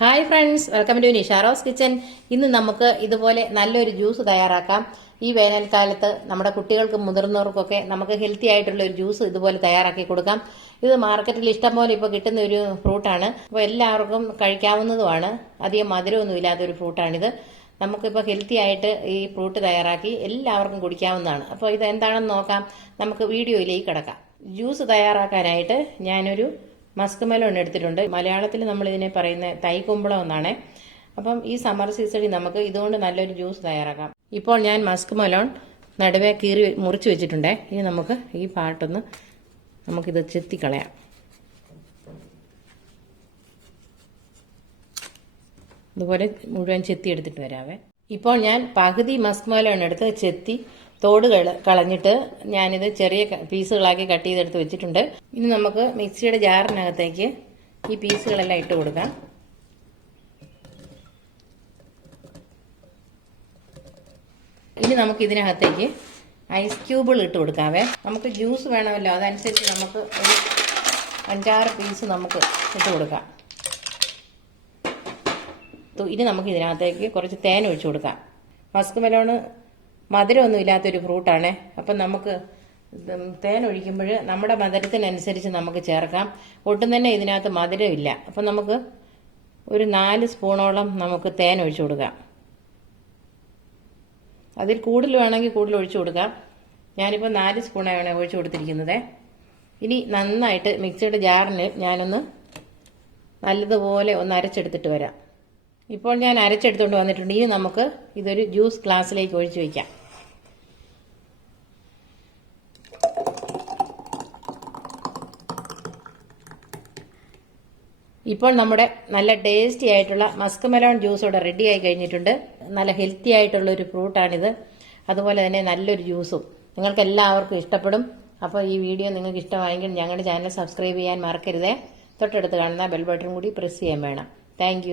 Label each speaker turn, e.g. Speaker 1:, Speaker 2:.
Speaker 1: Hi friends welcome to Nisharos kitchen ഇന്ന് നമുക്ക് ഇതുപോലെ നല്ലൊരു ജ്യൂസ് തയ്യാറാക്കാം. ഈ വേനൽക്കാലത്ത് നമ്മുടെ കുട്ടികൾക്കും മുതിർന്നവർക്കൊക്കെ നമുക്ക് ഹെൽത്തി ആയിട്ടുള്ള ഒരു ജ്യൂസ് ഇതുപോലെ തയ്യാറാക്കി കൊടുക്കാം. ഇത് മാർക്കറ്റിൽ ഇഷ്ടം പോലെ ഇപ്പോൾ കിട്ടുന്ന ഒരു ഫ്രൂട്ടാണ് അപ്പോൾ എല്ലാവർക്കും കഴിക്കാവുന്നതുമാണ്. അധികം മധുരമൊന്നും ഇല്ലാത്ത ഒരു ഫ്രൂട്ടാണിത് നമുക്കിപ്പോൾ ഹെൽത്തി ആയിട്ട് ഈ ഫ്രൂട്ട് തയ്യാറാക്കി എല്ലാവർക്കും കുടിക്കാവുന്നതാണ്. അപ്പോൾ ഇത് എന്താണെന്ന് നോക്കാം. നമുക്ക് വീഡിയോയിലേക്ക് കിടക്കാം. ജ്യൂസ് തയ്യാറാക്കാനായിട്ട് ഞാനൊരു മസ്ക് മെലോൺ എടുത്തിട്ടുണ്ട്. മലയാളത്തിൽ നമ്മൾ ഇതിനെ പറയുന്ന തൈക്കുമ്പളം എന്നാണ് അപ്പം ഈ സമ്മർ സീസണിൽ നമുക്ക് ഇതുകൊണ്ട് നല്ലൊരു ജ്യൂസ് തയ്യാറാക്കാം. ഇപ്പോൾ ഞാൻ മസ്ക് മെലോൺ നടുവേ കീറി മുറിച്ച് വെച്ചിട്ടുണ്ട്. ഇനി നമുക്ക് ഈ പാട്ടൊന്ന് നമുക്കിത് ചെത്തിക്കളയാം. ഇതുപോലെ മുഴുവൻ ചെത്തി എടുത്തിട്ട് വരാവേ. ഇപ്പോൾ ഞാൻ പകുതി മസ്ക് മെലോൺ എടുത്ത് ചെത്തി തോട് കള- കളഞ്ഞിട്ട് ഞാനിത് ചെറിയ പീസുകളാക്കി കട്ട് ചെയ്തെടുത്ത് വെച്ചിട്ടുണ്ട്. ഇനി നമുക്ക് മിക്സിയുടെ ജാറിനകത്തേക്ക് ഈ പീസുകളെല്ലാം ഇട്ട് കൊടുക്കാം. ഇനി നമുക്ക് ഇതിനകത്തേക്ക് ഐസ് ക്യൂബുകൾ ഇട്ട് കൊടുക്കാവേ. നമുക്ക് ജ്യൂസ് വേണമല്ലോ. അതനുസരിച്ച് നമുക്ക് ഒരു അഞ്ചാറ് പീസ് നമുക്ക് ഇട്ട് കൊടുക്കാം. തു- ഇനി നമുക്ക് ഇതിനകത്തേക്ക് കുറച്ച് തേൻ ഒഴിച്ചു കൊടുക്കാം. മസ്ക് മെലോണ് മധുരമൊന്നും ഇല്ലാത്തൊരു ഫ്രൂട്ടാണേ അപ്പം നമുക്ക് തേൻ ഒഴിക്കുമ്പോൾ നമ്മുടെ മധുരത്തിനനുസരിച്ച് നമുക്ക് ചേർക്കാം. ഒട്ടും തന്നെ ഇതിനകത്ത് മധുരമില്ല. അപ്പം നമുക്ക് ഒരു നാല് സ്പൂണോളം നമുക്ക് തേൻ ഒഴിച്ചു കൊടുക്കാം. അതിൽ കൂടുതൽ വേണമെങ്കിൽ കൂടുതൽ ഒഴിച്ചു കൊടുക്കാം. ഞാനിപ്പോൾ നാല് സ്പൂണാണ് ഒഴിച്ചു കൊടുത്തിരിക്കുന്നത്. ഇനി നന്നായിട്ട് മിക്സിയുടെ ജാറിന് ഞാനൊന്ന് നല്ലതുപോലെ ഒന്ന് അരച്ചെടുത്തിട്ട് വരാം. ഇപ്പോൾ ഞാൻ അരച്ചെടുത്തുകൊണ്ട് വന്നിട്ടുണ്ട്. ഇനി നമുക്ക് ഇതൊരു ജ്യൂസ് ഗ്ലാസ്സിലേക്ക് ഒഴിച്ചു വയ്ക്കാം ഇപ്പോൾ നമ്മുടെ നല്ല ടേസ്റ്റി ആയിട്ടുള്ള മസ്ക് മെലോൺ ജ്യൂസ് ഇവിടെ റെഡി ആയി കഴിഞ്ഞിട്ടുണ്ട്. നല്ല ഹെൽത്തി ആയിട്ടുള്ള ഒരു ഫ്രൂട്ടാണിത് അതുപോലെ തന്നെ നല്ലൊരു ജ്യൂസും. നിങ്ങൾക്ക് എല്ലാവർക്കും ഇഷ്ടപ്പെടും. അപ്പോൾ ഈ വീഡിയോ നിങ്ങൾക്ക് ഇഷ്ടമായെങ്കിൽ ഞങ്ങളുടെ ചാനൽ സബ്സ്ക്രൈബ് ചെയ്യാൻ മറക്കരുതേ. തൊട്ടടുത്ത് കാണുന്ന ബെൽ ബട്ടൺ കൂടി പ്രസ് ചെയ്യാൻ വേണം. താങ്ക്